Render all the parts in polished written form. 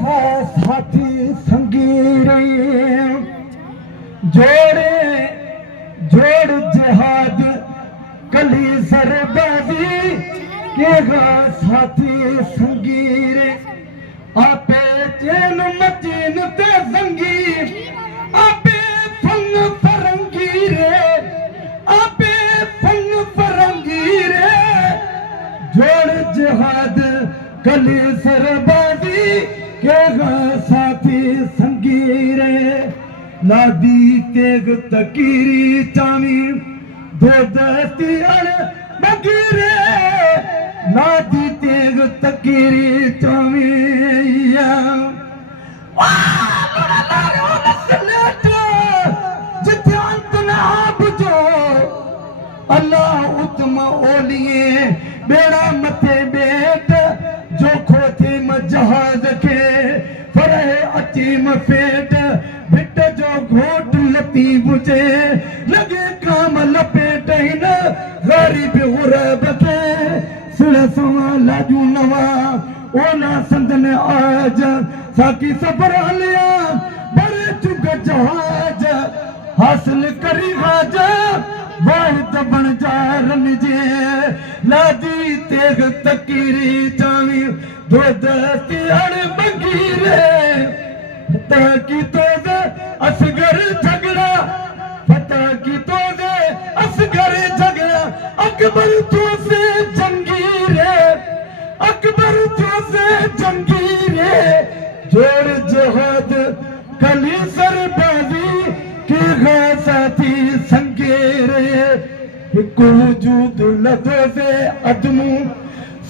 साथी संगीरे जोड़े जोड़ जिहाद कली सरबाजी के साथी संगीरे आपे चैन मचीन ते संगीर आपे फन फरंगी रे आपे फन फरंगी रे जोड़ जिहाद कली सरबाजी के साथी संगीरे लादी तेग तकीरी चावी दो दस्ती बगीरे लादी तेग तकीरी चावी जिथे अंत ना बुझो अल्लाह उत्तम ओलिए बेड़ा मथे बेट जो खोथी जहाज के फरह अचीम फेट बिट जो घोट लती बुझे लगे काम लपेट ही न गरीब गुरब के सिर सवा लाजू नवा ओला संदन आज साकी सफर लिया बड़े चुग जहाज हासिल करी हाज वाहिद बन जा रन जे लादी तेग तकीरी चावी दो दस्ती बगीरे की तो असगर झगड़ा फता की तो असगर झगड़ा अकबर तो से जंगीरे अकबर तो से जंगीरे जोड़ जहाद कली सरबाजी के साथी संगेरे वजूद लदो से अदमू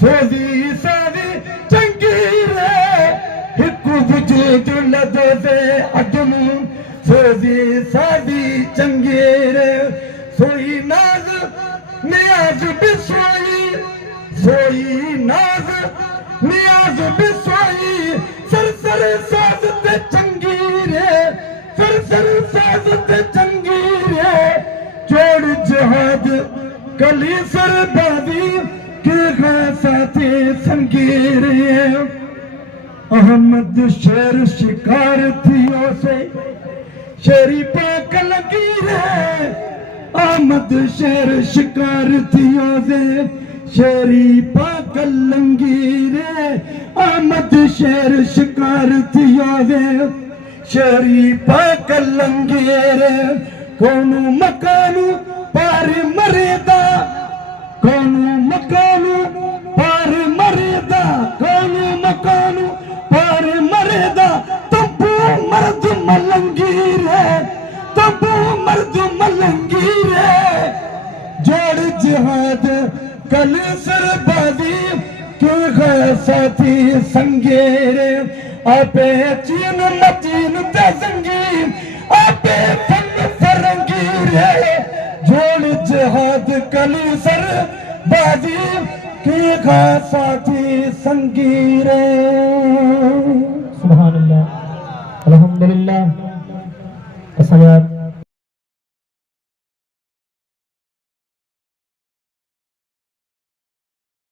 सोजी सादी जंगीरे वजूद लदो से अदमू सोजी सादी जंगीरे सोई नाज नियाज बिसोई सोई नाज नियाज बिसोई सरसर साज ते जंगीरे सरसर साज ते जंगीरे जोड़ जहाद कली सरबाजी के साथी संगीरे अहमद शेर शिकार थियो से शेरी पाक लगी रे अहमद शेर शिकार थियो से शेरी पाक लंगी रे अहमद शेर शिकार थियो से शेरी पाक लंगी रे कोनो मकानु पार मरेदा कोनो मकानु पार मरेदा कोनो मकानु पार मरेदा तंबू मर्द मलंगीर है तंबू मर्द मलंगीर है जोड़ जिहाद कल सरबाजी के साथी संगेरे आपे चीन मचीन ते संगीर आपे फन फरंगीर है जोड़ जिहाद कली सरबाजी के साथी संगीरे सुभान अल्लाह अल्हम्दुलिल्लाह।